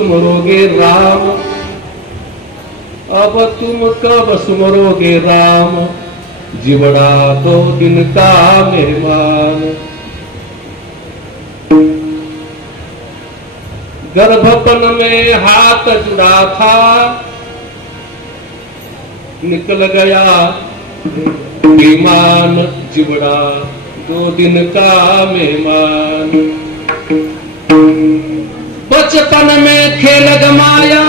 सुमरोगे राम, अब तुम कब सुमरोगे राम, जीवड़ा 2 दिन का मेहमान। गर्भपन में हाथ जुड़ा था, निकल गया बेईमान, जीवड़ा 2 दिन का मेहमान। बचपन में खेल गमाया,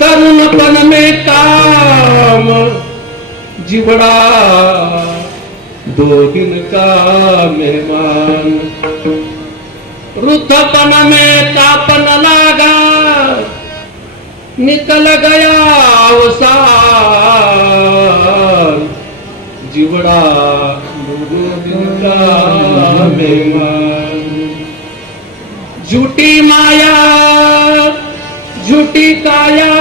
तरुणपन में काम, जीवड़ा 2 दिन का मेहमान। रुद्धपन में तापन लागा, निकल गया अवसार, जीवड़ा 2 दिन का मेहमान। झूठी माया झूठी काया,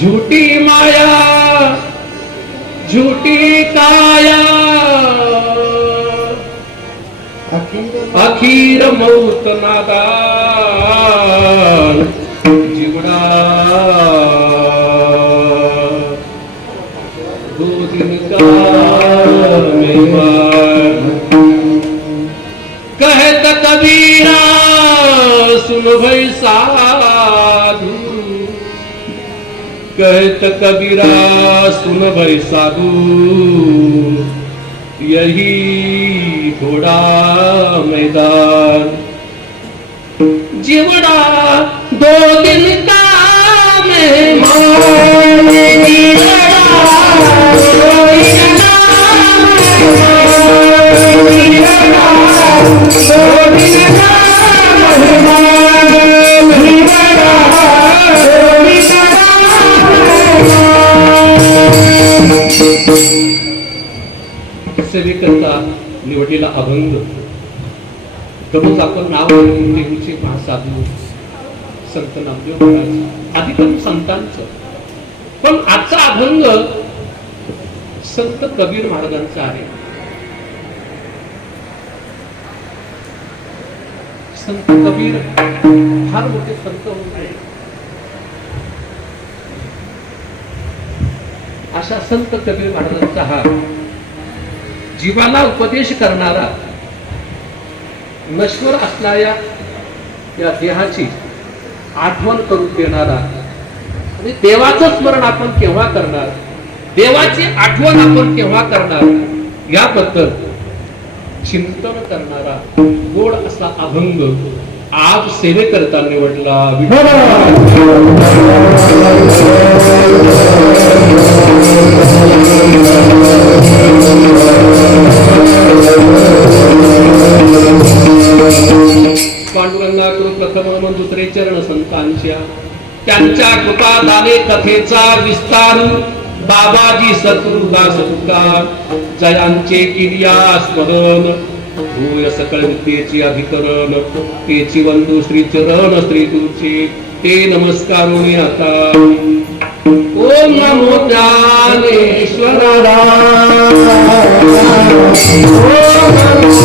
झूठी माया झूठी काया, अखीर मौत नादान, जीवड़ा 2 दिन का मेहमान। कहत कबीरा सुन भई साधु, कहत कबीरा सुन भई साधु, यही घोड़ा मैदान, जीवड़ा 2 दिन का मेहमान। सेविकरता निवडलेला अभंग, दररोज आपण नाव देवीचे महासाधू संत नामदेव महाराज आधी पण संतांचं, पण आजचा अभंग संत कबीर महाराजांचा आहे। संत कबीर फार मोठे संत होते, अशा संत कबीर महाराजांचा हा जीवाला उपदेश करणारा, नश्वर असणाऱ्या या देहाची आठवण करून देणारा, आणि देवाचं स्मरण आपण केव्हा करणार, देवाची आठवण आपण केव्हा करणार, याबद्दल चिंतन करणारा गोड असा अभंग आज सेवेकरता निवडला। पांडुरंगा करू प्रथम दुसरे चरण संतांच्या, त्यांच्या कृपादाने कथेचा विस्तार, बाबाजी सद्गुरुदास तुका, जयांचे किरिया स्मरण, भूय सकळ विद्येची अभिकरण, तेची वंदू श्री चरण श्री तुझे, ते नमस्कारोनी आता। ओम नमो ज्ञानेश्वरा, ओम नमो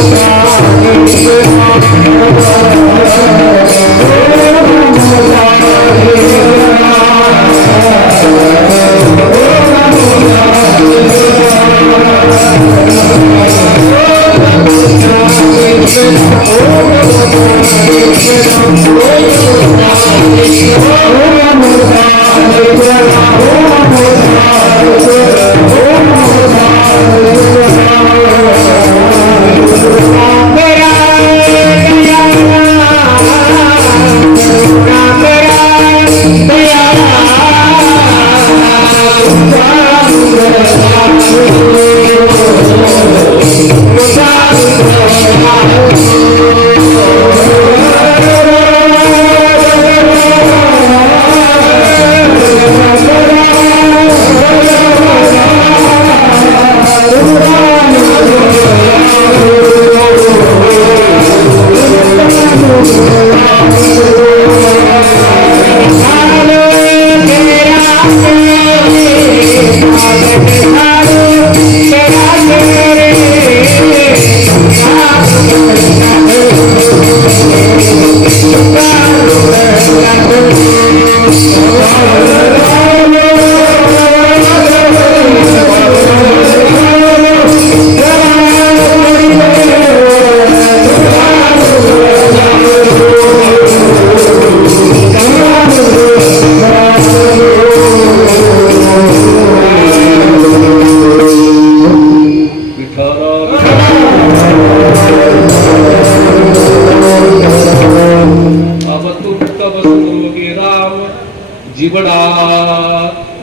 जिवडा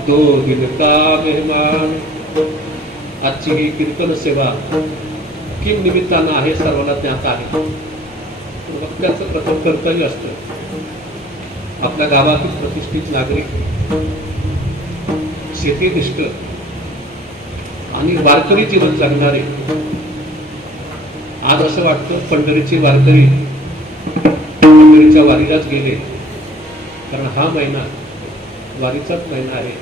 दो दिन का मेहमान. आजची ही कीर्तन सेवा किम निमित्तानं आहे सर्वांना ज्ञात आहे. वक्त्याचं प्रथम कर्तव्य असतं आपल्या गावातील प्रतिष्ठित नागरिक, शेतीनिष्ठ आणि वारकरी जीवन जगणारे. आज असं वाटतं पंढरीचे वारकरी पंढरीच्या वारीलाच गेले, कारण हा महिना वारीचाच महिना आहे.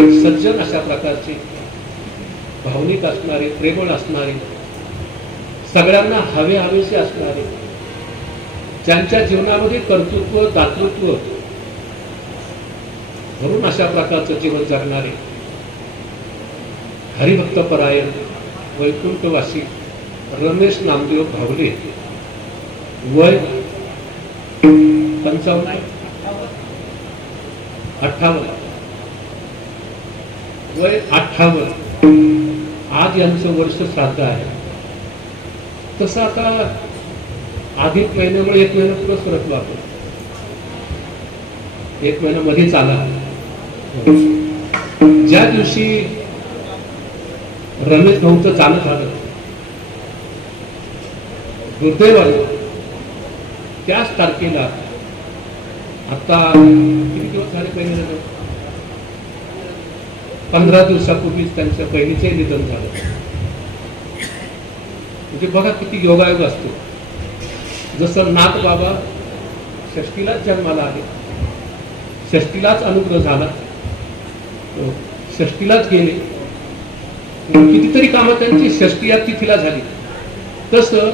एक सज्जन अशा प्रकारचे भावनिक असणारे, प्रेमळ असणारे, सगळ्यांना हवे हवेसे असणारे, ज्यांच्या जीवनामध्ये कर्तृत्व दातृत्व म्हणून अशा प्रकारचं जीवन जगणारे हरिभक्तपरायण वैकुंठवासी रमेश नामदेव भावले, वय 55 58 वय 58. आज यांचं वर्ष श्राद्ध आहे. तसं आता अधिक महिन्यामुळे एक महिना पुढे सरकलो आपण, एक महिना मध्येच आला. ज्या दिवशी रमेश भाऊंचं चालू झालं दुर्दैवानं त्याच तारखेला आता किती दिवस झाले, पहिल्यांदा 15 दिवसापूर्वीच त्यांच्या बहिणीचे निधन झालं. म्हणजे बघा किती योगायोग असतो. जसं नाथ बाबा षष्टीलाच जन्माला आले, षष्टीलाच अनुग्रह झाला, षष्टीलाच गेले, कितीतरी कामं त्यांची षष्टी या तिथीला झाली. तसं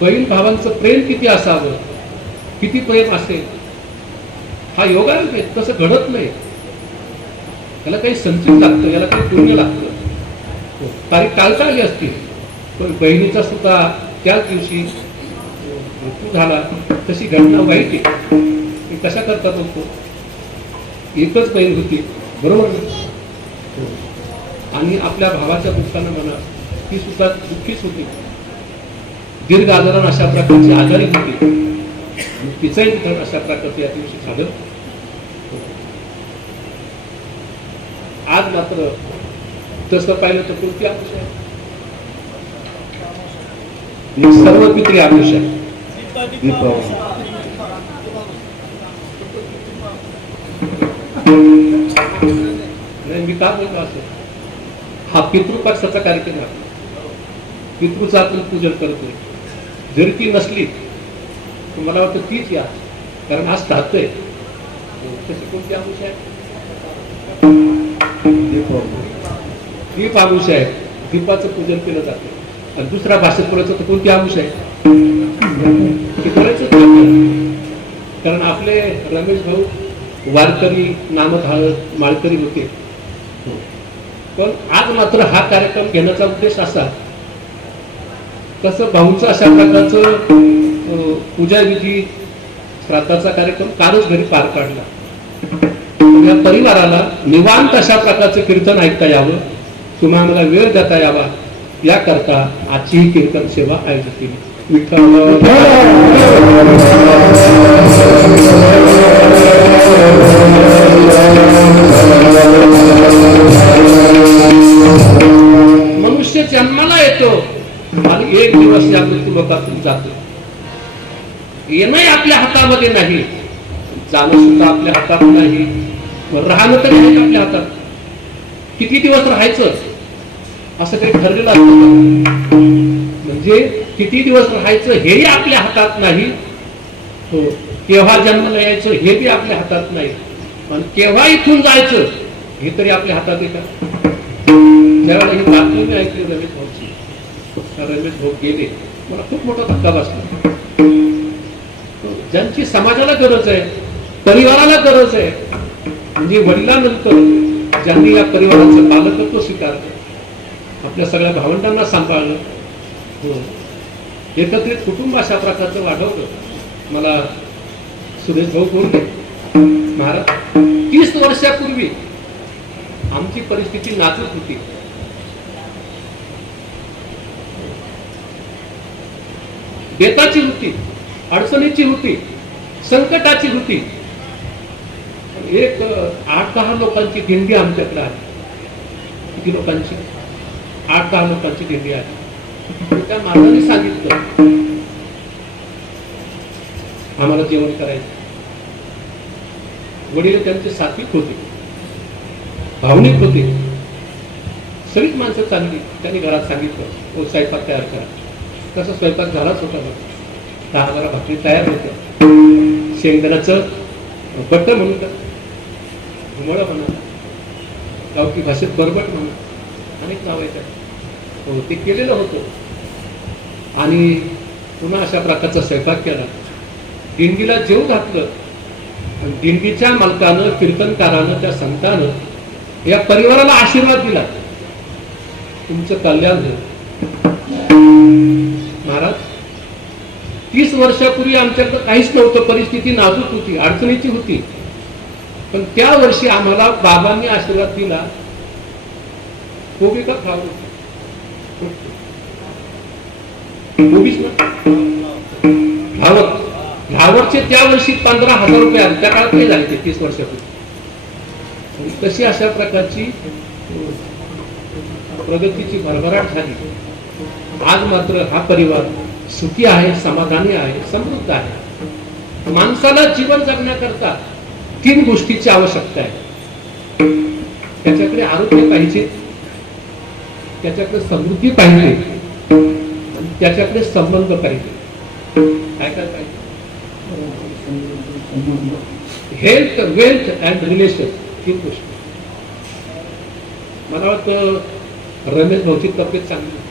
बहीण भावांचं प्रेम किती असावं, किती प्रेम असेल, हा योगायोग आहे. तसं घडत नाही. याला काही संचित लागतं, याला काही पुण्य लागतं. तारीख टाळता आली असती, पण बहिणीचा सुद्धा त्याच दिवशी मृत्यू झाला. तशी घटना वाईट आहे. ती कशा करतात लोक? एकच बहीण होती, बरोबर ना? आणि आपल्या भावाच्या दुःखानं म्हणा ती सुद्धा दुःखीच होती. दीर्घ आजारानं अशा प्रकारची आजारी होती आणि तिचंही निधन अशा प्रकारचं या दिवशी झालं. आज मात्र तसं पाहिलं तर कोणती आमुष आहे? सर्व पित्री आमुष आहे. मी का बोलतो असं? हा पितृपक्षाचा कार्यक्रम आहे. पितृचं आपण पूजन करतोय. जरी ती नसली तर मला वाटतं तीच या, कारण आज राहतोय. तशी कोणती आमुष आहे? दीप आमुष आहे. दीपाचं पूजन केलं जातं. आणि दुसरा भाषेत बोलायचं तर कोणती आमुष आहे? कारण आपले रमेश भाऊ वारकरी नामधारक माळकरी होते. पण आज मात्र हा कार्यक्रम घेण्याचा उद्देश असा, तसं भाऊंचं अशा प्रकारचं पूजाविधी श्राद्धाचा कार्यक्रम कालच घरी पार काढला. या परिवाराला निवांत अशा प्रकारचे कीर्तन ऐकता यावं, तुम्हाला वेळ देता यावा, याकरता आजची ही कीर्तन सेवा आयोजित केली. मनुष्य जन्माला येतो आणि एक दिवस या मृत्यूमुखातून जातो. येणं आपल्या हातामध्ये नाही, जाणं सुद्धा आपल्या हातात नाही, राहणं तरी आहे आपल्या हातात. किती दिवस राहायचं असं काही ठरलेलं असतं. म्हणजे किती दिवस राहायचं हेही आपल्या हातात नाही. केव्हा जन्माला यायचं हे बी आपल्या हातात नाही. पण केव्हा इथून जायचं हे तरी आपल्या हातात आहे का? त्यावेळेला ही बातमी मी ऐकली रमेश भाऊची. रमेश भाऊ गेले, मला खूप मोठा धक्का बसला. ज्यांची समाजाला गरज आहे, परिवाराला गरज आहे, म्हणजे वडिलांनंतर ज्यांनी या परिवाराचं पालकत्व स्वीकारलं, आपल्या सगळ्या भावंडांना सांभाळलं, एकत्रित कुटुंब अशा प्रकारचं वाढवलं. मला सुरेश भाऊ बोलले, महाराज 30 वर्षापूर्वी आमची परिस्थिती नाजूक होती. बेताची होती. अडचणीची होती, संकटाची होती. एक 8-10 लोकांची दिंडी आमच्याकडे आहे. किती लोकांची? 8-10 लोकांची दिंडी आहे. त्या माणसाने सांगितलं आम्हाला जेवण करायचं. वडील त्यांचे सात्विक होते, भावनिक होते. सगळीच माणसं चालली. त्यांनी घरात सांगितलं ओ स्वयंपाक तयार करा. तसा स्वयंपाक झालाच होता. 10-12 भाकरी तयार होत्या. शेंगदाण्याचं बट्ट म्हणून घुमळं म्हणा, गावठी भाषेत बरबट म्हणा, अनेक नाव येतात. हो, ते केलेलं होतं. आणि पुन्हा अशा प्रकारचा स्वयंपाक केला. दिंडीला जेव घातलं. दिंडीच्या मालकानं, कीर्तनकारानं, त्या संतानं या परिवाराला आशीर्वाद दिला, तुमचं कल्याण झालं. महाराज, 30 वर्षापूर्वी आमच्याकडे काहीच नव्हतं. परिस्थिती नाजूक होती, अडचणीची होती. पण त्या वर्षी आम्हाला बाबांनी आशीर्वाद दिला. कोबी का फ्लावर? फ्लावरचे त्या वर्षी 15,000 रुपये आले. त्या काळात नाही झाले ते 30 वर्षापूर्वी. तशी अशा प्रकारची प्रगतीची भरभराट झाली. आज मात्र हा परिवार सुखी आहे, समाधानी आहे, समृद्ध आहे. माणसाला जीवन जगण्याकरता 3 गोष्टीची आवश्यकता आहे. त्याच्याकडे आरोग्य पाहिजे, त्याच्याकडे समृद्धी पाहिजे, आणि त्याच्याकडे संबंध पाहिजे. काय काय पाहिजे? Health, wealth and relation. 3 गोष्टी. मला वाटतं रमेश भाऊची तब्येत चांगली,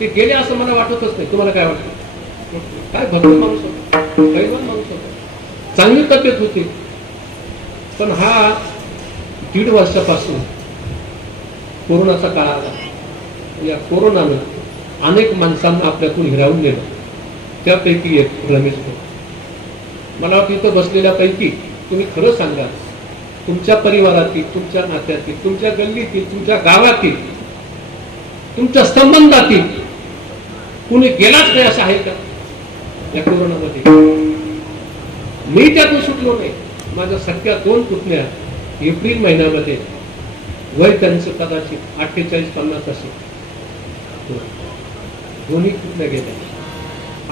ते गेले असं मला वाटतच नाही. तुम्हाला काय वाटतं? काय भक्ती माणूस होता, कैवान माणूस होता, चांगली तब्येत होती. पण हा 1.5 वर्षापासून कोरोनाचा काळ आला. या कोरोनानं अनेक माणसांना आपल्यातून हिरावून नेलं. त्यापैकी एक रमेश भाऊ. मला वाटतं इथं बसलेल्यापैकी तुम्ही खरं सांगा, तुमच्या परिवारातील, तुमच्या नात्यातील, तुमच्या गल्लीतील, तुमच्या गावातील, तुमच्या संबंधातील कुणी गेलाच नाही असं आहे का या कोरोनामध्ये? मी त्यातून सुटलो नाही. माझ्या सख्या 2 पुतण्या एप्रिल महिन्यामध्ये, वय त्यांचं कदाचित 48-50 असेल, दोन्ही पुतण्या गेल्या.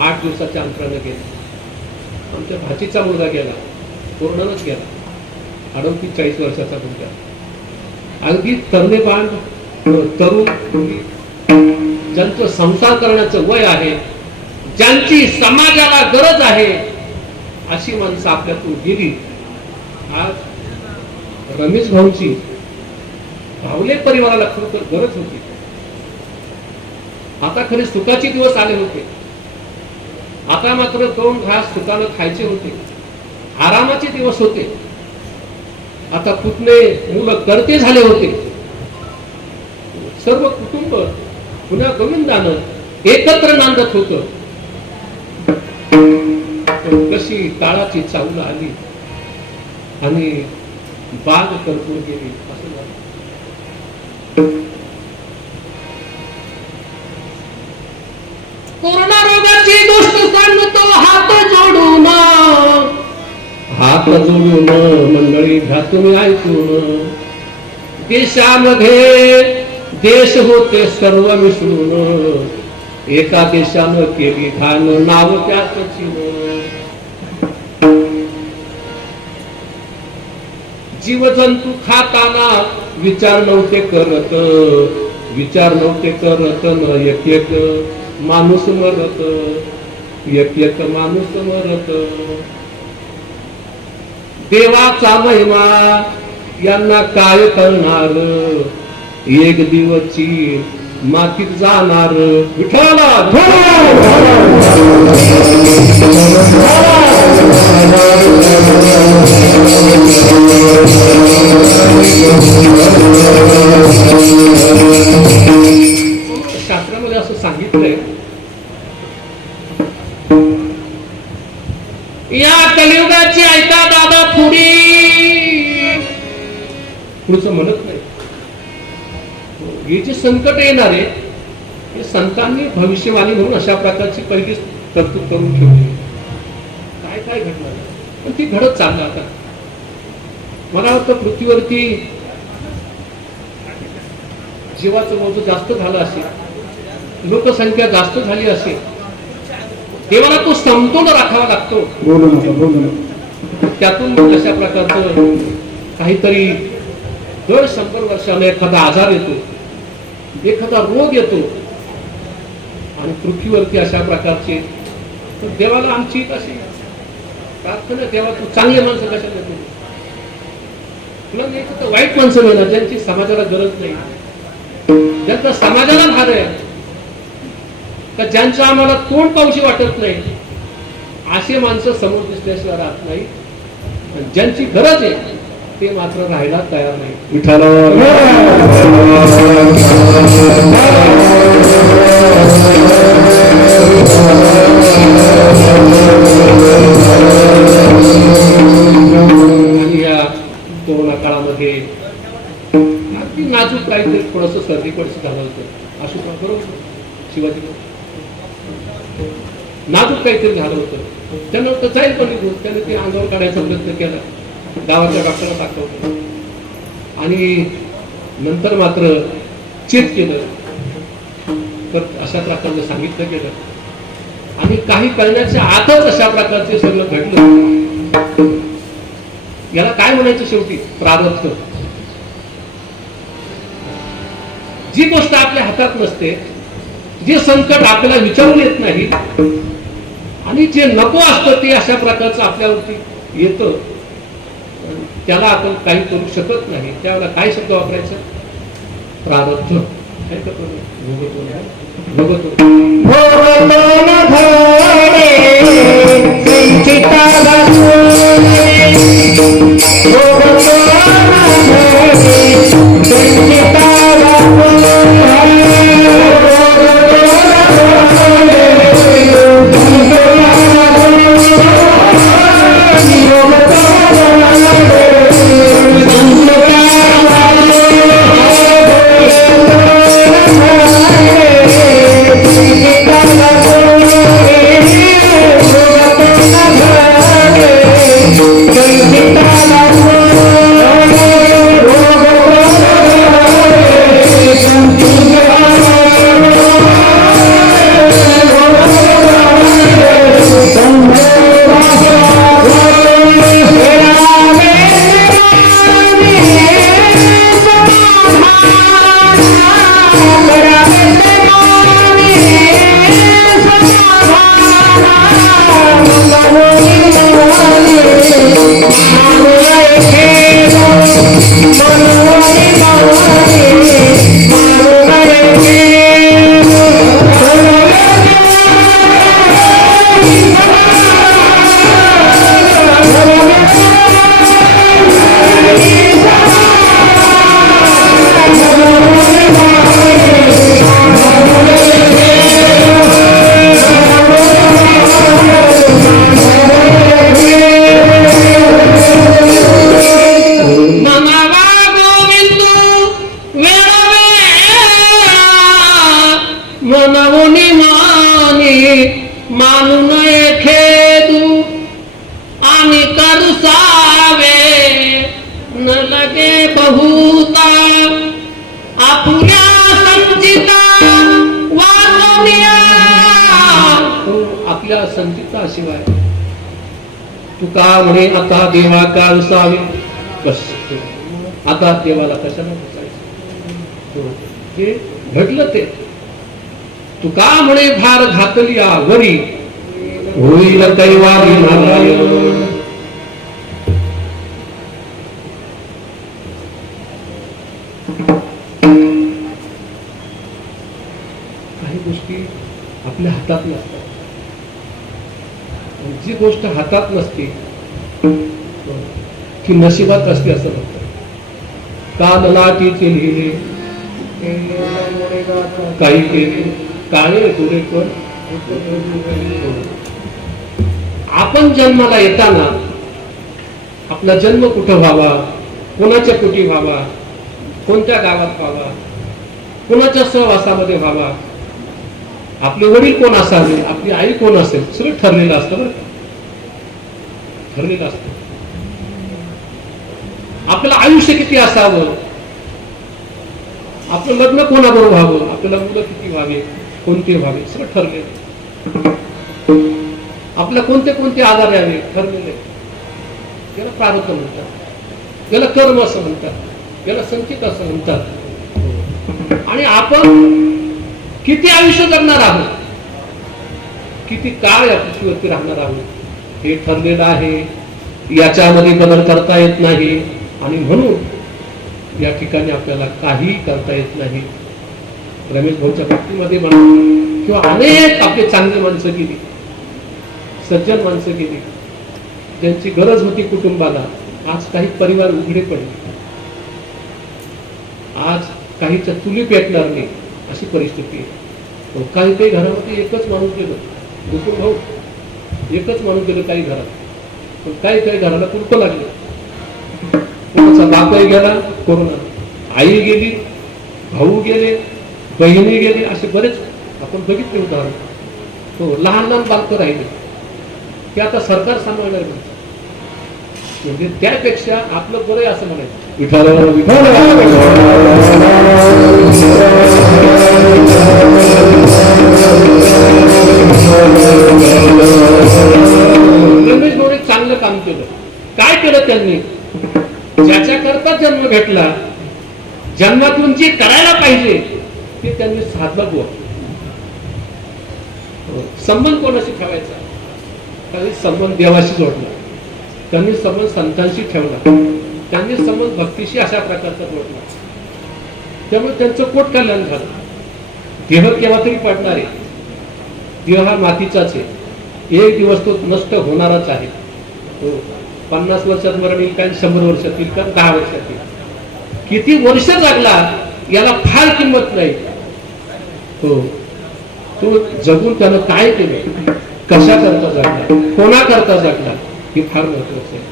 8 दिवसाच्या अंतराने गेल्या. आमच्या भाचीचा मुलगा गेला, कोरोनानच गेला. 38-40 वर्षाचा मुलगा. अगदी तरुणीबाण, तरुण, ज्यांचं संसार करण्याचं वय आहे, ज्यांची समाजाला गरज आहे, अशी माणसं आपल्यातून गेली. आज रमेश भाऊंची भावले परिवाराला खरोखर गरज होती. आता खरे सुखाचे दिवस आले होते. आता मात्र 2 घास सुखानं खायचे होते, आरामाचे दिवस होते. आता पुतणे मुलं करते झाले होते. सर्व कुटुंब पुन्हा गोविंदानं एकत्र नांदत होतं. कशी काळाची चाहूल आली आणि बाग करपून गेली असं झालं. कोरोना रोगाची गोष्ट सांगतो हात जोडून, हात जोडून मंडळी घ्या तुम्ही ऐकून. देशामध्ये देश होते सर्व मिसळून, एका देशानं केली घाण नाव त्याच चिन. जीवजंतू खाताना विचार नव्हते करत, विचार नव्हते करत न एक एक माणूस मरत, एक एक माणूस मरत. देवाचा महिमा यांना काय करणार, एक दिवसची मातीत जाणार. विठ्ठला शास्त्रामध्ये असं सांगितलंय, या कलियुगाची ऐका दादा थोडी. पुढचं म्हणत नाही. हे जे संकट येणार आहे, हे संतांनी भविष्यवाणी म्हणून अशा प्रकारची तरतूद करून ठेवली. काय काय घडलं पण ती घडत चाललं. आता मला वाटतं पृथ्वीवरती जीवाचं मोजं जास्त झालं असेल, लोकसंख्या जास्त झाली असेल, देवाला तो समतोल राखावा लागतो. त्यातून मग अशा प्रकारचं काहीतरी दर 100 वर्षाला एखादा आजार येतो, एखादा रोग येतो आणि पृथ्वीवरती अशा प्रकारचे. तर देवाला आमची अशी प्रार्थना, देवा तू चांगले माणसं कशाला देतो, तुला नाही तर वाईट माणसं मिळणार ज्यांची समाजाला गरज नाही, ज्यांचा समाजाला भार आहे, तर ज्यांचं आम्हाला तोंड पावशी वाटत नाही, असे माणसं समोर दिसल्याशिवाय राहत नाही. ज्यांची गरज आहे ते मात्र राहायला तयार नाही. विठ्ठल या कोरोना काळामध्ये अगदी नाजूक काहीतरी थोडस सर्दी पडस झालं होतं. असं बरोबर शिवाजी नाजूक काहीतरी झालं होतं. त्यानं तर जाईल पण निघून त्याने ते अंगावर काढायचा प्रयत्न केला, गावाच्या डॉक्टरला दाखवलं आणि नंतर मात्र चेक केलं तर अशा प्रकारचं सांगितलं गेलं आणि काही कळण्याच्या आतच अशा प्रकारचे सगळं घडलं. याला काय म्हणायचं शेवटी? प्रारब्ध. जी गोष्ट आपल्या हातात नसते, जे संकट आपल्याला विचारून येत नाही आणि जे नको असतं ते अशा प्रकारचं आपल्यावरती येतं, त्याला आपण काही करू शकत नाही. त्यावेळेला काय शब्द वापरायचा? प्रारब्ध. काय करतो? आपल्या संचिता शिवाय तुका म्हणे आता देवा का रुसावे. बस आता देवाला कशाला रुसायचं? ते घडलं ते. तुका म्हणे भार घातली वरी होईल कैवारी नारायण. काही गोष्टी आपल्या हातात नसतात. जी गोष्ट हातात नसते ती नशिबात असते असं म्हणतात. काल लाटीचे लिहिले काही केले काळे गोरे पण. आपण जन्माला येताना आपला जन्म कुठं व्हावा, कोणाच्या कुटी व्हावा, कोणत्या गावात व्हावा, कोणाच्या सहवासामध्ये व्हावा, आपले वडील कोण असावे, आपली आई कोण असेल, सगळं ठरलेलं असतं बरं का? ठरलेलं असतं. आपलं आयुष्य किती असावं, आपलं लग्न कोणाबरोबर व्हावं, आपल्याला मुलं किती व्हावे, कोणते व्हावे, सगळं ठरलेलं. आपल्या कोणते कोणते आजार यावे ठरलेले. याला प्रारब्ध म्हणतात, याला कर्म असं म्हणतात, याला संचित असं म्हणतात. आणि आपण किती आयुष्य जगणार आहोत, किती काळ या पृथ्वीवरती राहणार आहोत हे ठरलेलं आहे. याच्यामध्ये बदल करता येत नाही आणि म्हणून या ठिकाणी आपल्याला काही करता येत नाही. रमेश भाऊच्या बाबतीमध्ये म्हणा किंवा अनेक आपले चांगली माणसं गेली, सज्जन माणसं गेली, ज्यांची गरज होती कुटुंबाला. आज काही परिवार उघडे पडले, आज काहीच्या चुली पेटणार नाही अशी परिस्थिती आहे. काही काही घरामध्ये एकच माणूस गेलं, दुसरं भाऊ एकच माणूस गेलं काही घरात, पण काही काही घराला कुलपं लागले. कोणाचा बापही गेला कोरोना, आई गेली, भाऊ गेले, बहिणी गेले, असे बरेच आपण बघितले उदाहरण. हो, लहान लहान बालकं राहिले ते आता सरकार सांभाळणार म्हणजे त्यापेक्षा आपलं बरं आहे असं म्हणायचं. विठाला विठाला रमेश भाऊने चांगलं काम केलं. काय केलं त्यांनी? ज्याच्याकरता जन्म भेटला, जन्मातून जे करायला पाहिजे ते त्यांनी साधलं. बुवा संबंध कोणाशी ठेवायचा? त्यांनी संबंध देवाशी जोडला, त्यांनी संबंध संतांशी ठेवला, त्यांनी संबंध भक्तीशी अशा प्रकारचा जोडला. त्यामुळे त्यांचं पोट कल्याण झालं. देह केव्हा तरी पडणार आहे, देह हा मातीचाच आहे, एक दिवस तो नष्ट होणारच आहे. 50 वर्षात मरण येईल, काय 100 वर्षात येईल, का 10 वर्षात येईल. किती वर्ष जगला याला फार किंमत नाही. हो, तो जगून त्यानं काय केलं, कशा करता जगला, कोणा करता जगला, हे फार महत्वाचं आहे.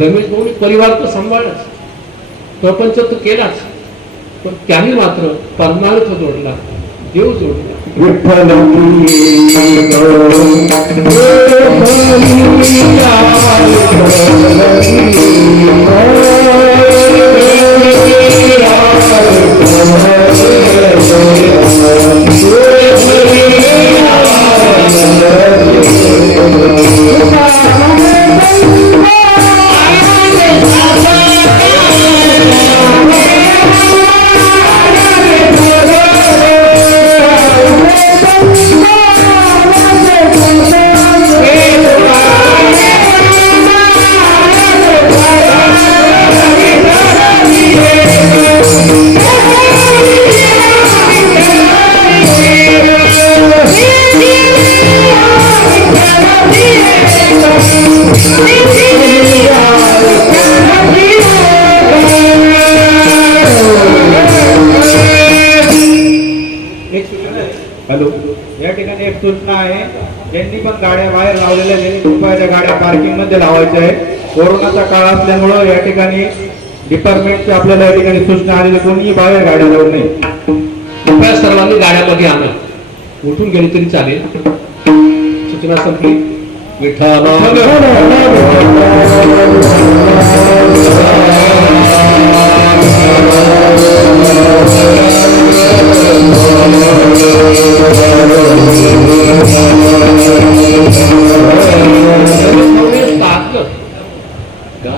रमेश भाऊने परिवार तर सांभाळलाच, प्रपंच तर केलाच, पण त्यांनी मात्र परमार्थ जोडला, देव जोडला. या ठिकाणी एक सूचना आहे, ज्यांनी पण गाड्या बाहेर लावलेल्या आहेत कृपया त्या गाड्या पार्किंग मध्ये लावायच्या आहे. कोरोनाचा काळ असल्यामुळं या ठिकाणी डिपार्टमेंटची आपल्याला या ठिकाणी सूचना आलेली, कोणीही बाहेर गाड्या लावू नये. कृपया सर्वांनी गाड्यामध्ये आणा, उठून गेली तरी चालेल. सूचना संपली. विठाला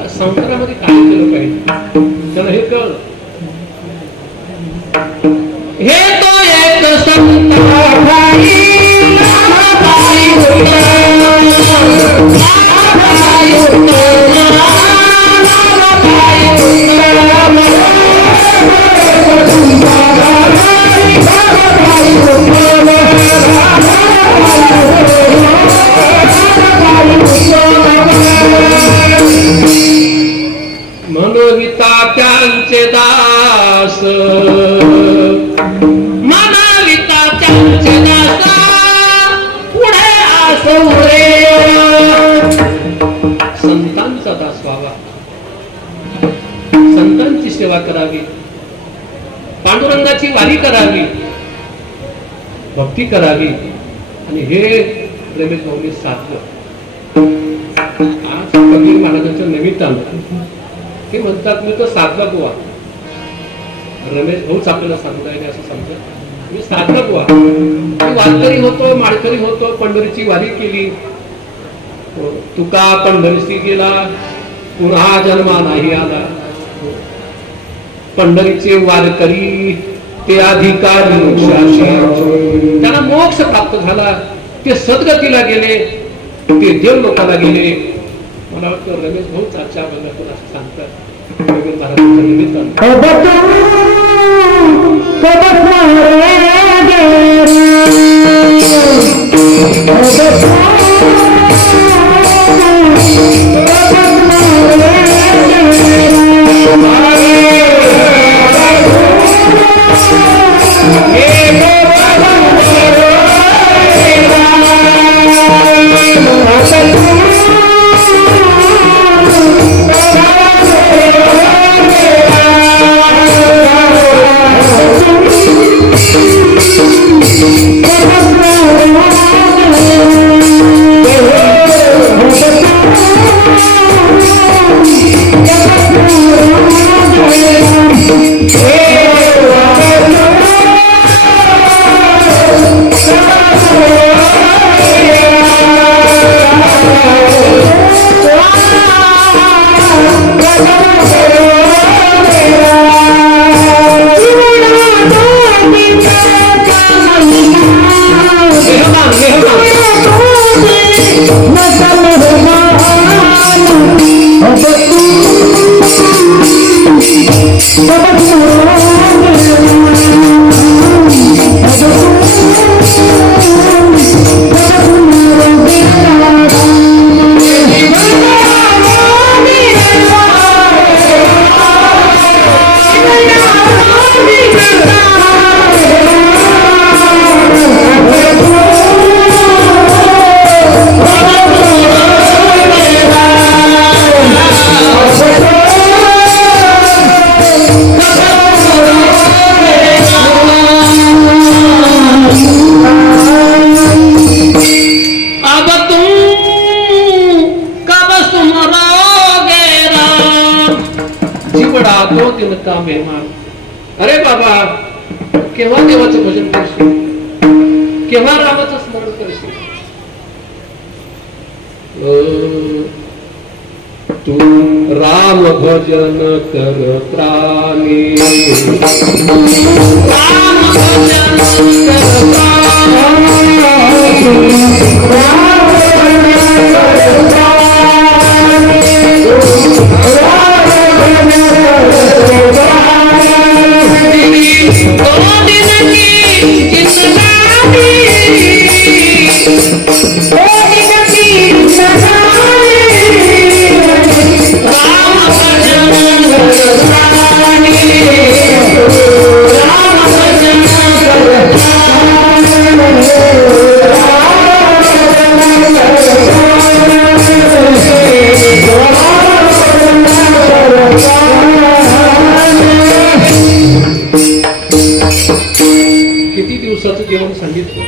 संसारामध्ये काय केलं पाहिजे त्याला हे कळलं. हे तो एक संत मनविता त्यांचे दास, मनविता त्यांचे दास, पुढे असो रे. संतांचा दास व्हावा, संतांची सेवा करावी, पांडुरंगाची वारी करावी. भक्ती करावी आणि हे रमेश भाऊनी साधलं. आज फकीर महाराजांच्या निमित्तानं ते म्हणतात मी तो साधला बुवा. रमेश भाऊच आपल्याला सांगू राहिले असं समजत. मी साधला बुवा. मी वारकरी होतो, माळकरी होतो, पंढरीची वारी केली. तुका पंढरीशी गेला, पुन्हा जन्मा नाही आला. पंढरीचे वारकरी ते अधिकारी मोक्षाशी, त्यांना मोक्ष प्राप्त झाला. ते सद्गतीला गेले, ते देव लोकाला गेले. मला वाटतं रमेश भाऊ आजच्या बंगातून असं सांगतात रमेश महाराजांच्या निमित्तानं. तिनका मेहमान. अरे बाबा, केव्हा देवाचं भजन करशील, केव्हा रामाचं स्मरण करशील. तू राम भजन कर प्राणी, राम भजन कर प्राणी, किती दिवसाचं जेवण सांगितलं.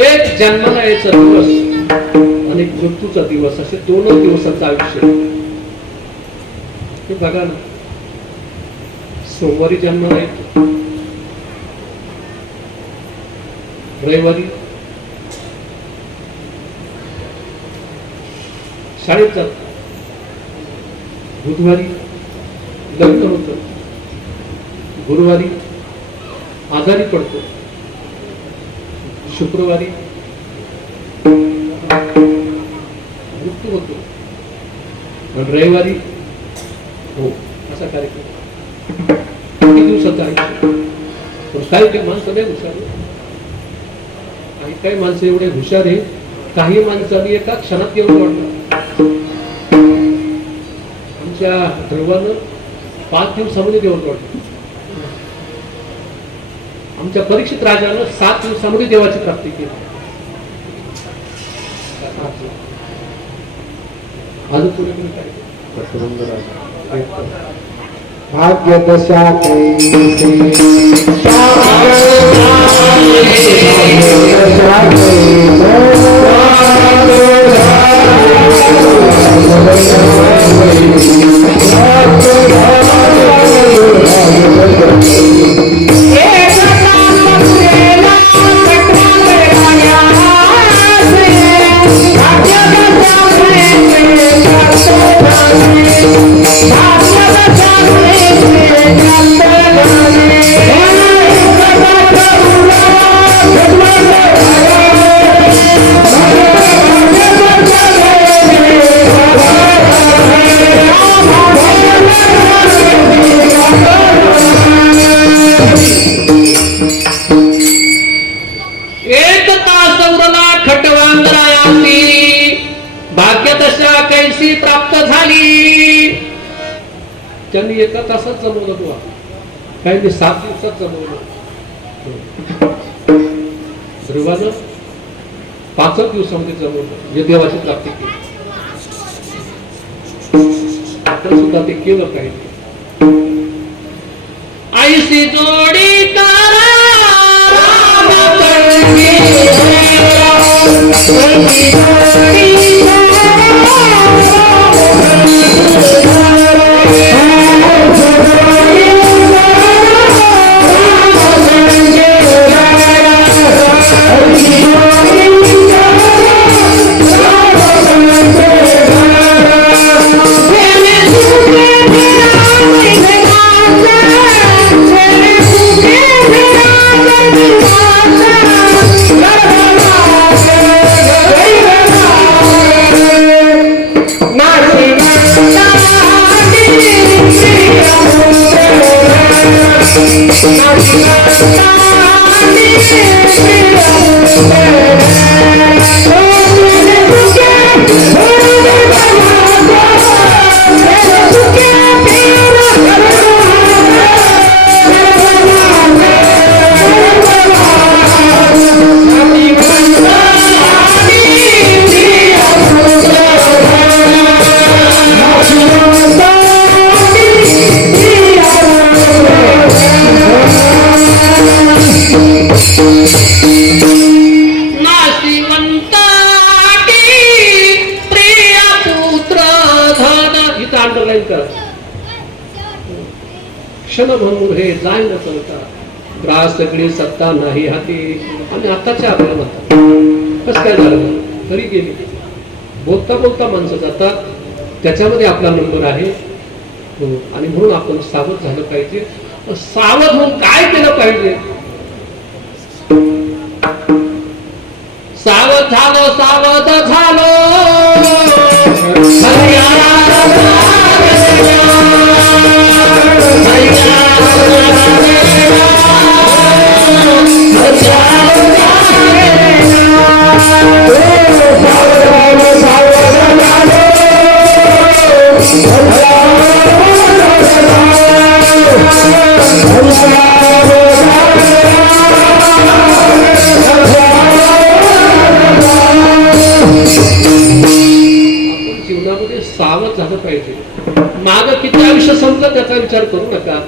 एक जन्माला यायचा दिवस आणि एक मृत्यूचा दिवस, असे 2 दिवसाचं आयुष्य. हे बघा ना, सोमवारी जन्माला येतो, रविवारी शाळेत जातो, बुधवारी लग्न होतं, गुरुवारी आजारी पडतो, शुक्रवारी मृत्यू होतो, आणि रविवारी हो असा कार्यक्रम. किती दिवसाचा आहे. काही माणसं नाही हुशार, काही माणसं एवढे हुशार आहे, काही माणसांनी एका क्षणात येऊन वाटलं. आमच्या ध्रुवानं 5 दिवसामध्ये देऊन वाटलं. आमच्या परीक्षित राजानं 7 दिवसामध्ये देवाची प्राप्ती केली. अजून पुढे पुढे काय भाग्य दशा एक तास उरला खटवांगरायासी भाग्य दशा कैसी प्राप्त झाली. त्यांनी एका तासात जमवलं तुला, काही 7 दिवसात जमवलं. सर्वांना 5 दिवसामध्ये जमवलं, म्हणजे देवाची प्राप्ती केली. आपण सुद्धा ते केलं पाहिजे. आईशी जोडी करा क्षणभंगूर हे जाय न चलता ग्रास सगळी सत्ता नाही हाती. आणि आताच्या आपल्याला म्हणतात कसं काय झालं तरी गेली. बोलता बोलता माणसं जातात, त्याच्यामध्ये आपला नंबर आहे. आणि म्हणून आपण सावध झालं पाहिजे. सावध होऊन काय केलं पाहिजे? सावध झालो सावध झालो जीवनामध्ये सावध झालं पाहिजे. माग किती आयुष्य संपलं त्याचा विचार करू नका.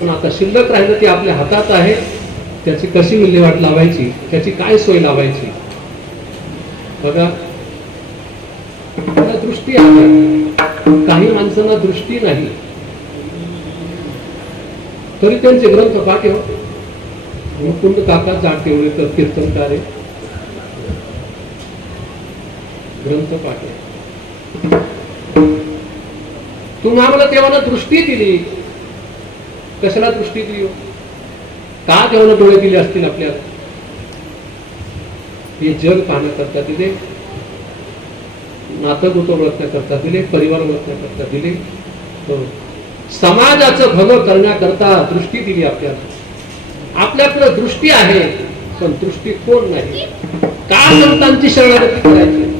पण आता शिल्लक राहिलं ते आपल्या हातात आहे. त्याची कशी विल्हेवाट लावायची, त्याची काय सोय लावायची. बघा दृष्टी आहे, काही माणसांना दृष्टी नाही तरी त्यांचे ग्रंथ पाठ हो. मुकुंद काका जाटेवळेकर कीर्तनकार आहे, ग्रंथ पाठ आहे. तुम्हाला देवाला दृष्टी दिली, कशाला दृष्टी दिली हो? का देवाला डोळे दिले असतील आपल्याला? हे जग पाहण्याकरता दिले, नातं गोतं ओळखण्याकरता दिले, परिवार ओळखण्याकरता दिले, समाजाचं भलं करण्याकरता दृष्टी दिली आपल्याला. आपल्याकडे दृष्टी आहे पण दृष्टी कोण नाही. का संतांची शरणागती करायची?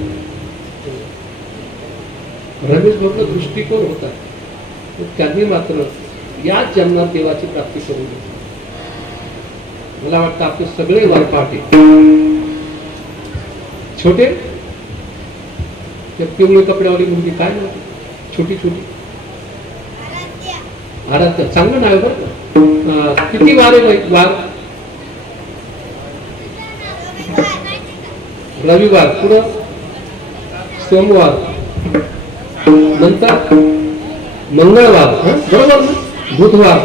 रमेश भाऊला दृष्टिकोन होता, त्यांनी मात्र याच जन्मात देवाची प्राप्ती करून घेतली. मला वाटतं आपले सगळे वारपाटे छोटे, पिवळे कपड्यावाली मुलगी काय नव्हती, छोटी छोटी आराध्य, चांगलं नाव बरं. किती वार आहे वार? रविवार, पुढं सोमवार, नंतर मंगळवार, बरोबर ना, बुधवार,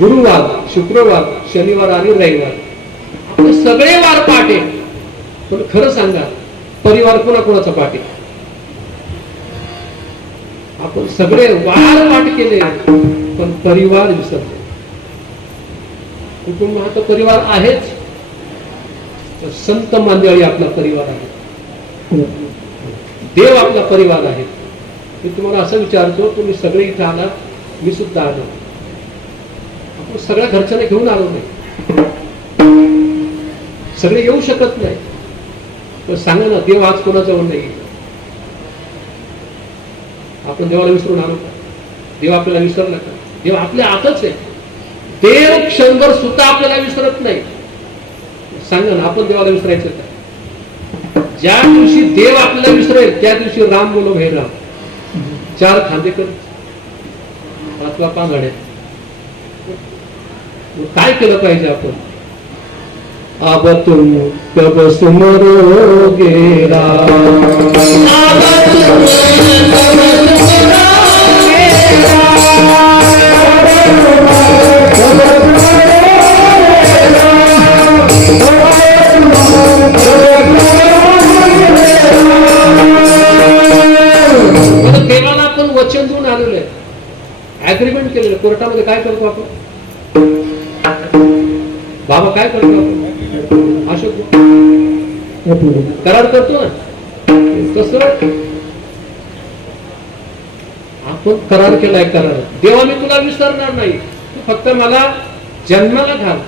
गुरुवार, शुक्रवार, शनिवार आणि रविवार. आपले सगळे वार पाठ आहे. पण खरं सांगा, परिवार कोणाकोणाचा पाठ आहे? आपण सगळे वार पाठ केले, पण परिवार विसरले. कुटुंब हा तर परिवार आहेच, संत मंडळी आपला परिवार आहे, देव आपला परिवार आहे. मी तुम्हाला असं विचारतो, तुम्ही सगळे इथे आला, मी सुद्धा आलो, आपण सगळ्या घरच्यांना घेऊन आलो नाही, सगळे येऊ शकत नाही. तर सांगा ना, देव आज कोणाजवळ नाही? आपण देवाला विसरून आलो का? देव आपल्याला विसरला का? देव आपल्या आतच आहे. देव क्षणभर सुद्धा आपल्याला विसरत नाही. सांगा ना, आपण देवाला विसरायचं का? ज्या दिवशी देव आपल्याला विसरेल त्या दिवशी राम बोलो हे राम, 4 खांदेकर 5वा पांगाड्या. काय केलं पाहिजे आपण? अब तुम कब सुमरोगे राम, देवाला आपण वचन देऊन आलेलो आहे, ऍग्रीमेंट केलेलं. कोर्टामध्ये काय करतो आपण? बाबा काय करतो आपण? अशोक करार करतो ना. कसं आपण करार केलाय? करार, देवा मी तुला विसरणार नाही, तू फक्त मला जन्माला घाल.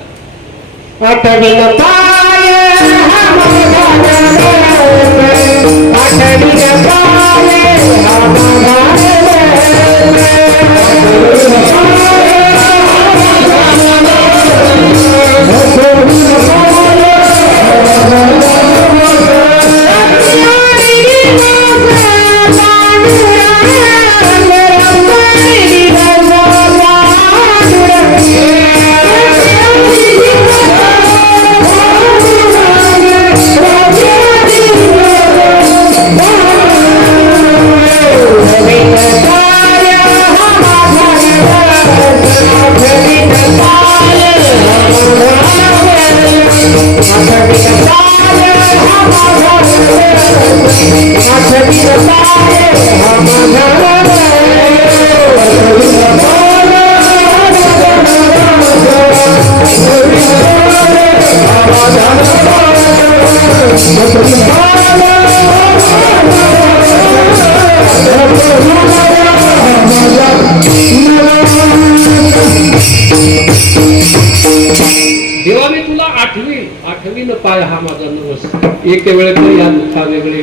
देवा मी तुला आठवीन पाय हा माझा नवस, एक वेळ या दुःखा वेगळे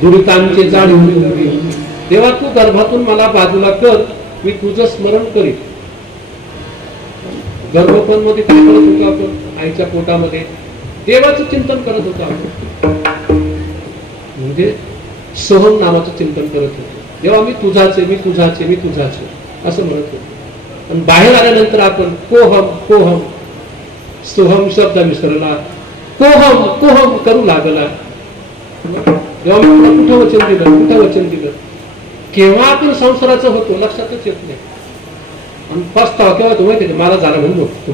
दुरितांचे जाण उडी. देवा तू गर्भातून मला बाजूला कर, मी तुझं स्मरण करीन. गर्भपण मध्ये काय करत होतो आपण? आईच्या पोटामध्ये देवाचं चिंतन करत होतो आपण, म्हणजे सोहम नावाचं चिंतन करत होतो. देवा मी तुझाचे, मी तुझाचे, मी तुझाचे असं म्हणत होतो. आणि बाहेर आल्यानंतर आपण कोहम कोहम, सोहम शब्द विसरला, कोहम कोहम करू लागला. तेव्हा मी तुला कुठं वचन दिलं, कुठं वचन दिलं? केव्हा आपण संसाराचं होतो लक्षातच येत नाही. आणि पस्तावा केव्हा तो माहिती मला झाला म्हणून बघतो.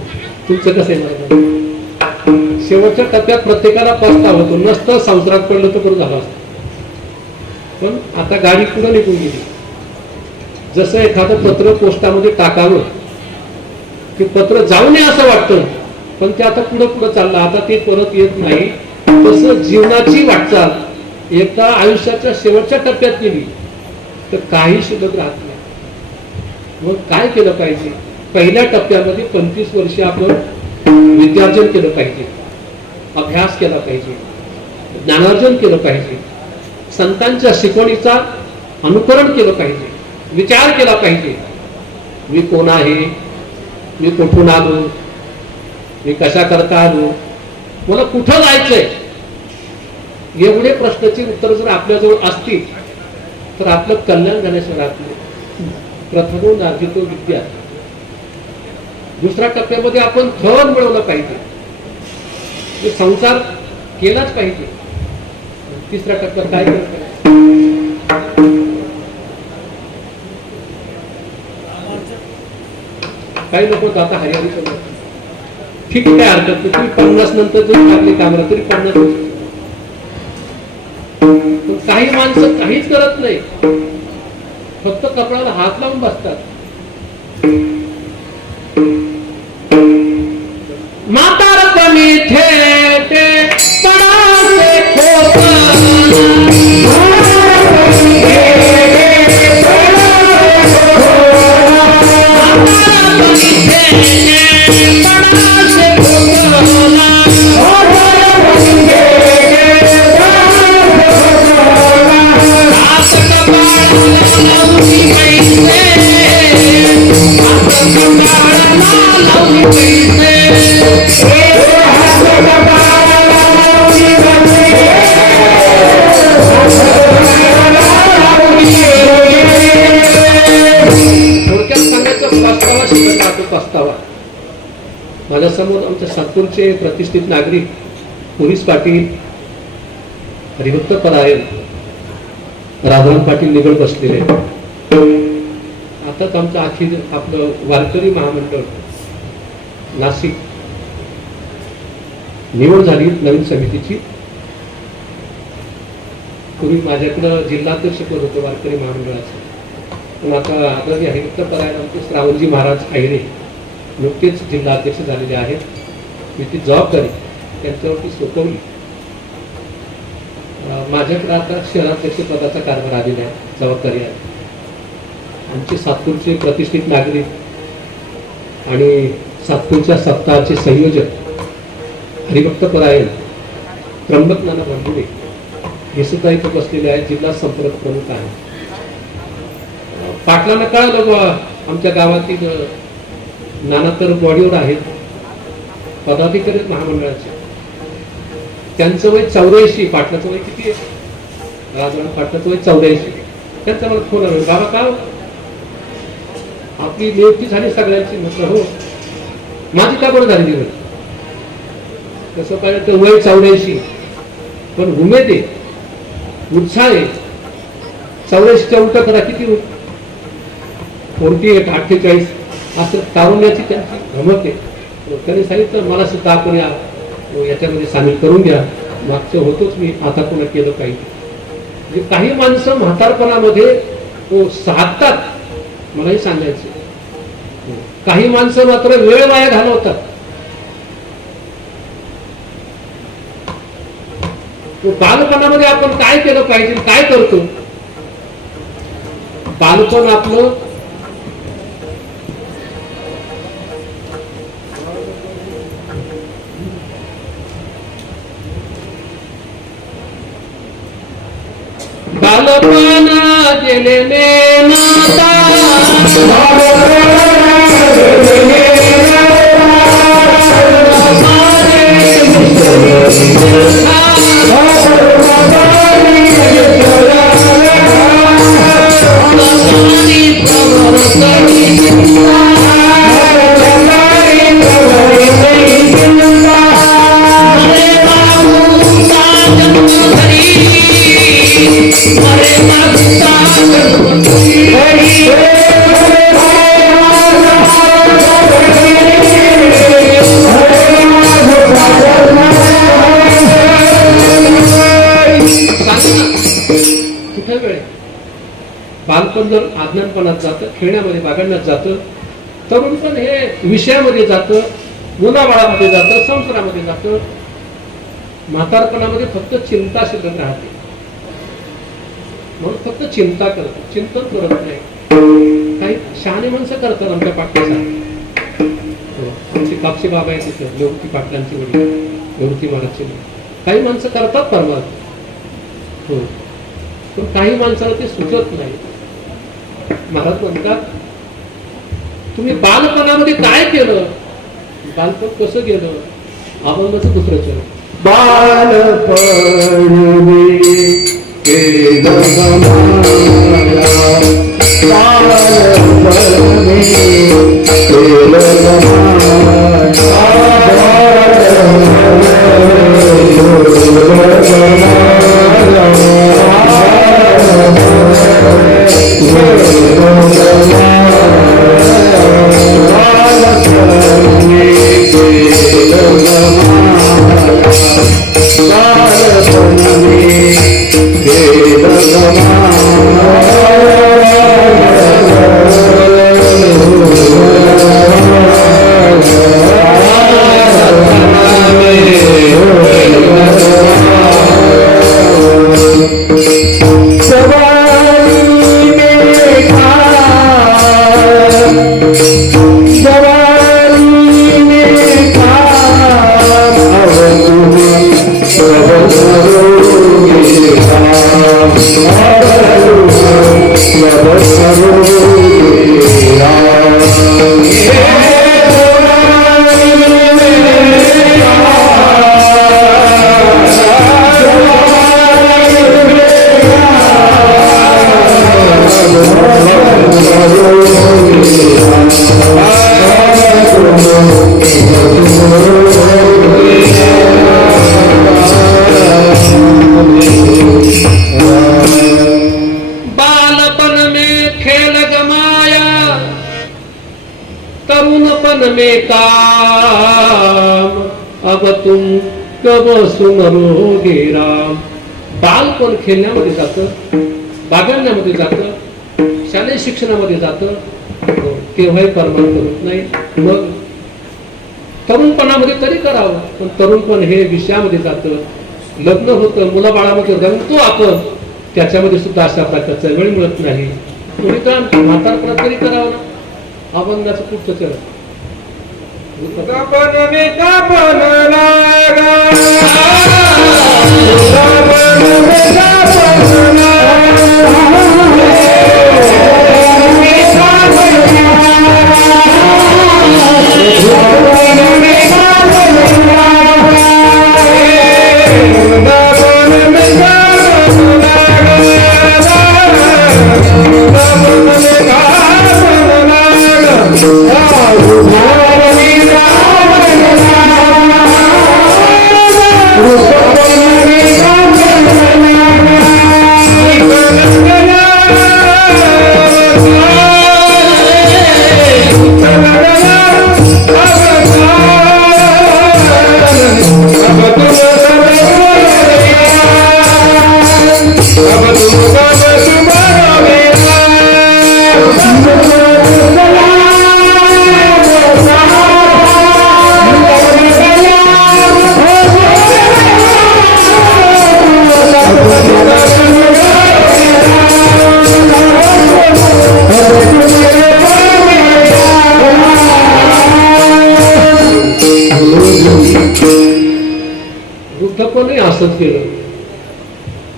तुमचं कसं आहे माहिती? शेवटच्या टप्प्यात प्रत्येकाला पस्तावा होतो. नसतं संसारात पडलं तर बरं झालं असतं. पण आता गाडी पुढे निघून गेली. जसं एखादं पत्र पोस्टामध्ये टाकावं की पत्र जाऊ नये असं वाटतं, पण ते आता पुढं पुढं चाललं, आता ते परत येत नाही. तसं जीवनाची वाटचाल एकदा आयुष्याच्या शेवटच्या टप्प्यात गेली तर काही शिल्लक राहत नाही. मग काय केलं पाहिजे? पहिल्या टप्प्यामध्ये 25 वर्षे आपण विद्यार्जन केलं पाहिजे, अभ्यास केला पाहिजे, ज्ञानार्जन केलं पाहिजे, संतांच्या शिकवणीचा अनुकरण केलं पाहिजे, विचार केला पाहिजे. मी कोण आहे, मी कुठून आलो, मी कशा करता आलो, मला कुठं जायचंय, एवढे प्रश्नाची उत्तर जर आपल्याजवळ असतील तर आपलं कल्याण झाल्याशिवाय आपले. प्रथम अर्जितो विद्या. दुसऱ्या टप्प्यामध्ये आपण धन मिळवलं पाहिजे. संसार केलाच पाहिजे. तिसरा टप्पा काय करतो? काही लोक आता हरियाणी करतात. ठीक आहे, काय हरकत नाही. तुम्ही 50 नंतर जरी टाकले कामाला तरी 50 होते. पण काही माणसं काहीच करत नाही, फक्त कपड्याला हात लावून बसतात. म्हातारपणी थेटे पडाचे पस्तावा. माझ्यासमोर आमच्या सातपूरचे प्रतिष्ठित नागरिक पोलीस पाटील, हरिभक्त परायण राजाराम पाटील निगड बसलेले. आताच आमचं आपलं वारकरी महामंडळ नाशिक निवड झाली नवीन समितीची. पूर्वी माझ्याकडं जिल्हाध्यक्ष पद होतं वारकरी महामंडळाचं, पण आता आदरणीय हरिभक्त परायण आमचे श्रावणजी महाराज आयरे नुकतेच जिल्हा अध्यक्ष झालेले आहेत. मी ती जबाबदारी त्यांच्यावरती सोपवली. माझ्याकडे आता शहराध्यक्ष पदाचा कारभार आलेला आहे, जबाबदारी आहे. आमचे सातपूरचे प्रतिष्ठित नागरिक आणि सातपूरच्या सप्ताहाचे संयोजक हरिभक्त परायण त्र्यंबक नाना भंडुरे हे सुद्धा इथे बसलेले आहेत, जिल्हा संपर्क प्रमुख आहेत. पाटलांना कळलं आमच्या गावातील नाना तर बॉडीवर आहेत, पदाधिकारी महामंडळाचे. त्यांचं वय 84. पाटलाचं वय किती आहे? राजवाडा पाटलाचं वय 84. त्यांचा मला फोन आला, बाबा का आपली नियुक्ती झाली सगळ्यांची? म्हटलं हो. माझी का बरं झाली निवड? कसं काय तर वय 84 पण उमेद आहे, उत्साह आहे. 84च्या उलट करा किती? 48, 48 असं तारुण्याची त्यांची धमक आहे. त्यांनी सांगितलं मला सुद्धा आपण याच्यामध्ये सामील करून घ्या. मागचं होतोच मी, आता पुन्हा केलं पाहिजे. म्हणजे काही माणसं म्हातारपणामध्ये साधतात, मलाही सांगायचं. काही माणसं मात्र वेळ वाया घालवतात. बालपणामध्ये आपण काय केलं पाहिजे, काय करतो? बालपण आपलं बालपणा गेलेले नाता बालपण जर अज्ञानपणात जातं, खेळण्यामध्ये बागडण्यात जातं. तरुण पण हे विषयामध्ये जातं, मुलाबाळामध्ये जातं, संसारामध्ये जातं. म्हातारपणामध्ये फक्त चिंता शिल्लक राहते, म्हणून फक्त चिंता करतो, चिंतन करत नाही. काही शहाणे माणसं करतात आमच्या पाटलाचा. आमचे कापसे बाबा आहेत तिथे, निवृत्ती पाटलांची वडील, निवृत्ती महाराजचे. काही माणसं करतात परमार्थ, हो, पण काही माणसाला ते सुचत नाही. महाराज म्हणतात तुम्ही बालपणामध्ये काय केलं, बालपण कसं गेलं, अभंगाचं दुसरं चरण. बालपणी केलं केलं बालपन में खेल गमाया, तरुणपन में काम, अब तुम कब सुमरोगे राम. बालपण खेळण्यामध्ये जातं, बागडण्यामध्ये जातं, शालेय शिक्षणामध्ये जातं, केव्हाही परमानंट होत नाही. मग तरुणपणामध्ये तरी करावं, पण तरुणपण हे विषयामध्ये जातं, लग्न होतं, मुलाबाळामध्ये रंगतो आपण, त्याच्यामध्ये सुद्धा अशा प्रकारची चळवळी मिळत नाही. कोणी तर म्हातारपणात तरी करावं ना. अभंगाचं पुढचं चरण. वृद्धपणे असंच केलं.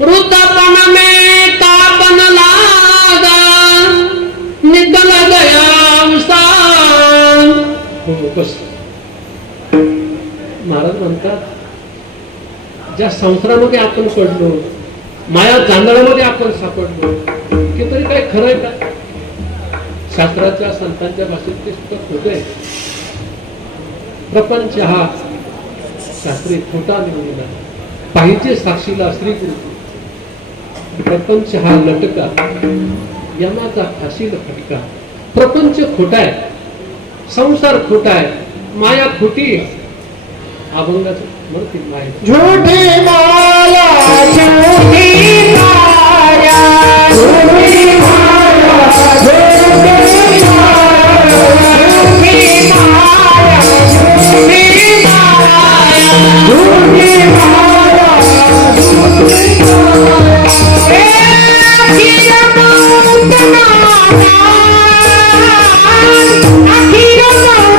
वृद्धपण में तापन लागा, निकल गया अवसान. बस महाराज म्हणतात, ज्या संसारामध्ये आपण पडलो, माया जांधळामध्ये आपण सापडलो, की तरी काय खरंय का? शास्त्राच्या संतांच्या भाषेत ते सुद्धा खोटं. प्रपंच हा शास्त्री खोटा निवडला, पाहिजे साक्षीला श्रीगुरु. प्रपंच हा लटका, यमाचा फाशीला फटका. प्रपंच खोटा आहे, संसार खोटा आहे, माया खोटी. अभंगाचं म्हणते माया झूठी माया, झूठी माया, झूठी माया, झूठी माया, झूठी माया, झूठी माया, झूठी माया, झूठी माया. अखिर मौत नादान, अखिर मौत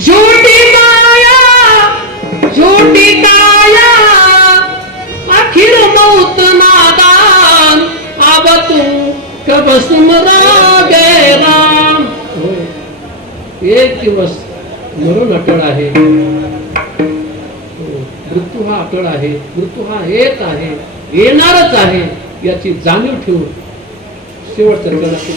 झूठी माया, झूठी काया, आखिर मौत नादान, अब तू कब सुमरोगे राम. एक दिवस मरण अटळ आहे, मृत्यू हा अटळ आहे, मृत्यू हा एक आहे, येणारच आहे, याची जाणीव ठेवून शेवटच्या चरणातून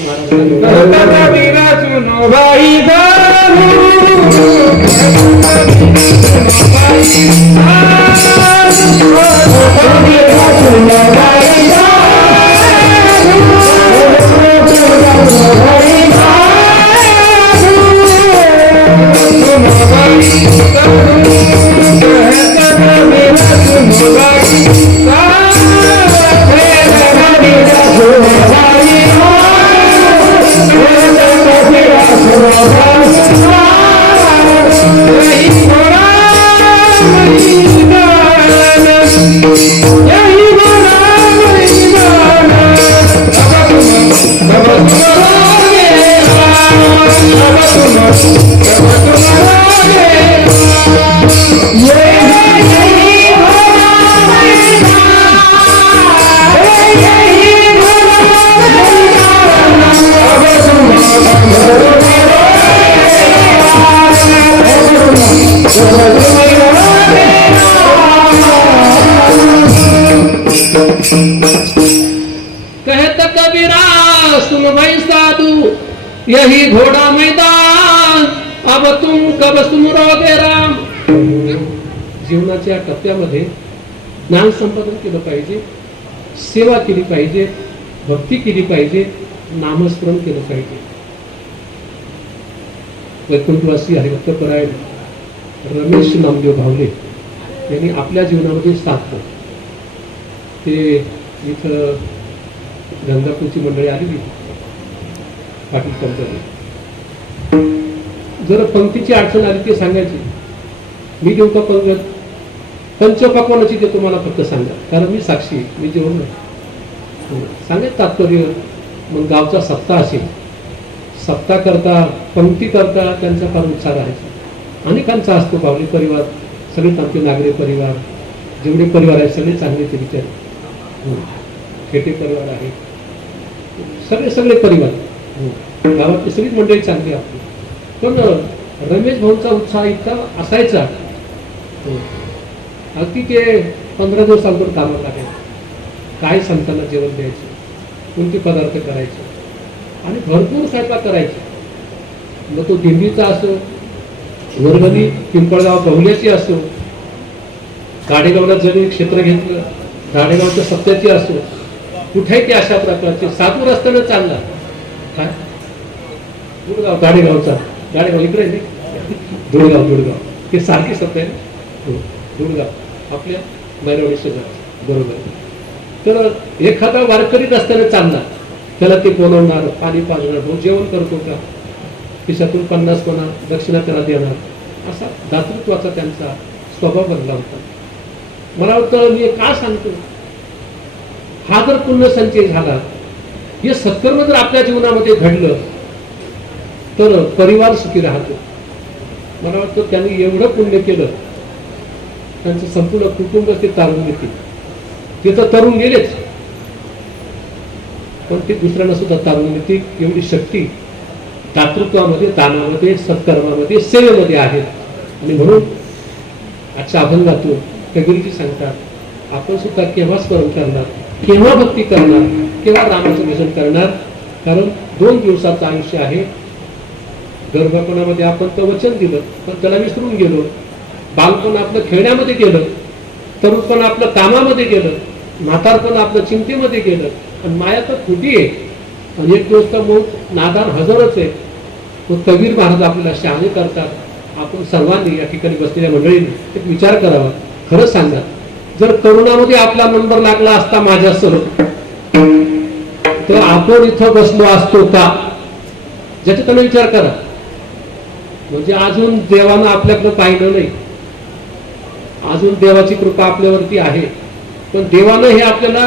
यही घोडा मैदान अब तुम कब सुमरोगे राम. जीवनाच्या टप्प्यामध्ये ज्ञान संपादन केलं पाहिजे, सेवा केली पाहिजे, भक्ती केली पाहिजे, नामस्मरण केलं पाहिजे. वैकुंठवासी हरिभक्तपरायण रमेश नामदेव भावले यांनी आपल्या जीवनामध्ये साधलं. ते इथं गंगापूरची मंडळी आलेली पाटील कंपनी. जर पंक्तीची अडचण आली ते सांगायची, मी देऊ का पंगत, पंचपक्वानाची देतो, मला फक्त सांगा, कारण मी साक्षी आहे, मी जेवण नाही सांगत तात्पर्य. मग गावचा सप्ताह असेल, सप्ताह करता पंक्ती करता त्यांचा फार उत्साह राहायचा. अनेकांचा असतो, बावली परिवार, सगळेच आमचे नागरे परिवार, जेवढे परिवार आहेत सगळे चांगले ते विचार, खेटे परिवार आहे, सगळे परिवार, गावातली सगळी मंडळी चांगली आपली. पण रमेश भाऊंचा उत्साह इतका असायचा, अगदी ते 15 दिवस अगोदर कामाला लागायचं, काय संतांना जेवण द्यायचं, कोणते पदार्थ करायचे आणि भरपूर स्वयंपाक करायचे. मग तो दिंडीचा असो, वर्गणी पिंपळगाव बहुल्याची असो, गाडेगावला जरी क्षेत्र घेतलं, गाडेगावच्या सत्याची असो, कुठेही ते अशा प्रकारचे साधू रस्त्यानं चालला. काय दुडगाव, गाडेगावचा, गाडेगाव इकडे नाही, दुडगाव हे सारखी सत्य आहे ना, दुडगाव आपल्या मैरवणी शेजार बरोबर. तर एखादा वारकरी रस्त्याने चालला, त्याला ते बोलवणार, पाणी पाजणार, भाऊ जेवण करतो का, खिशातून 50 कोणा दक्षिणा त्याला देणार, असा दातृत्वाचा त्यांचा स्वभाव बनला होता. मला वाटतं मी का सांगतो, हा जर पुण्य संचय झाला, हे सत्कर्म जर आपल्या जीवनामध्ये घडलं तर परिवार सुखी राहतो. मला वाटतं त्यांनी एवढं पुण्य केलं, त्यांचं संपूर्ण कुटुंब ते तारून घेतील. ते तर तरुण गेलेच, पण ते दुसऱ्यांना सुद्धा तारून घेतील. एवढी शक्ती दातृत्वामध्ये, दानामध्ये, सत्कर्मामध्ये, सेवेमध्ये आहेत. आणि म्हणून आजच्या अभंगातून कबीरजी सांगतात, आपण सुद्धा केव्हा स्मरण करणार, केव्हा भक्ती करणार, केव्हा रामाचं भजन करणार. कारण 2 दिवसाचं आयुष्य आहे. गर्भपणामध्ये आपण तर वचन दिलं, पण त्याला विसरून गेलो. बालपण आपलं खेळण्यामध्ये गेलं, तरुणपण आपलं कामामध्ये गेलं, म्हातारपण आपलं चिंतेमध्ये गेलं, आणि माया तर खोटी आहे. आणि एक दिवस तर मग नादान हजरच आहे. तो कबीर महाराज आपल्याला शहाणे करतात. आपण सर्वांनी या ठिकाणी बसलेल्या मंडळीने एक विचार करावा. खरं सांगा, जर करोनामध्ये आपला नंबर लागला असता माझ्यासह, तर आपण इथं बसलो असतो का, ज्याचा त्याने विचार करा. म्हणजे अजून देवानं आपल्याकडे पाहिलं नाही, अजून देवाची कृपा आपल्यावरती आहे, पण देवानं हे आपल्याला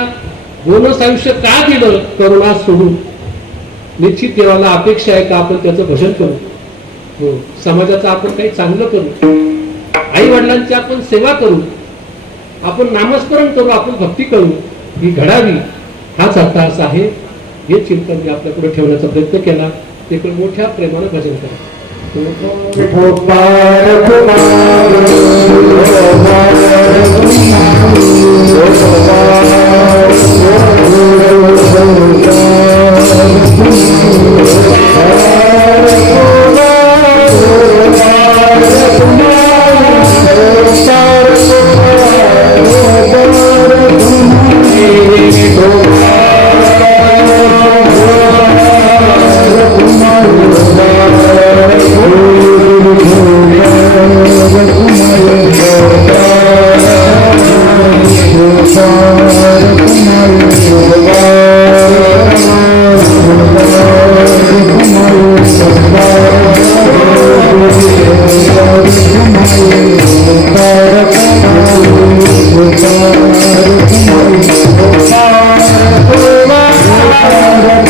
बोनस आयुष्य का दिलं, करुणा सोडून. निश्चित देवाला अपेक्षा आहे का आपण त्याचं भजन करू, हो, समाजाचं आपण काही चांगलं करू, आई वडिलांची आपण सेवा करू, आपण नामस्मरण करू, आपण भक्ती करू, ही घडावी, हाच अर्थास आहे. हे चिंतन मी आपल्या पुढे ठेवण्याचा प्रयत्न केला. ते पण मोठ्या प्रेमानं भजन करा. Thank you.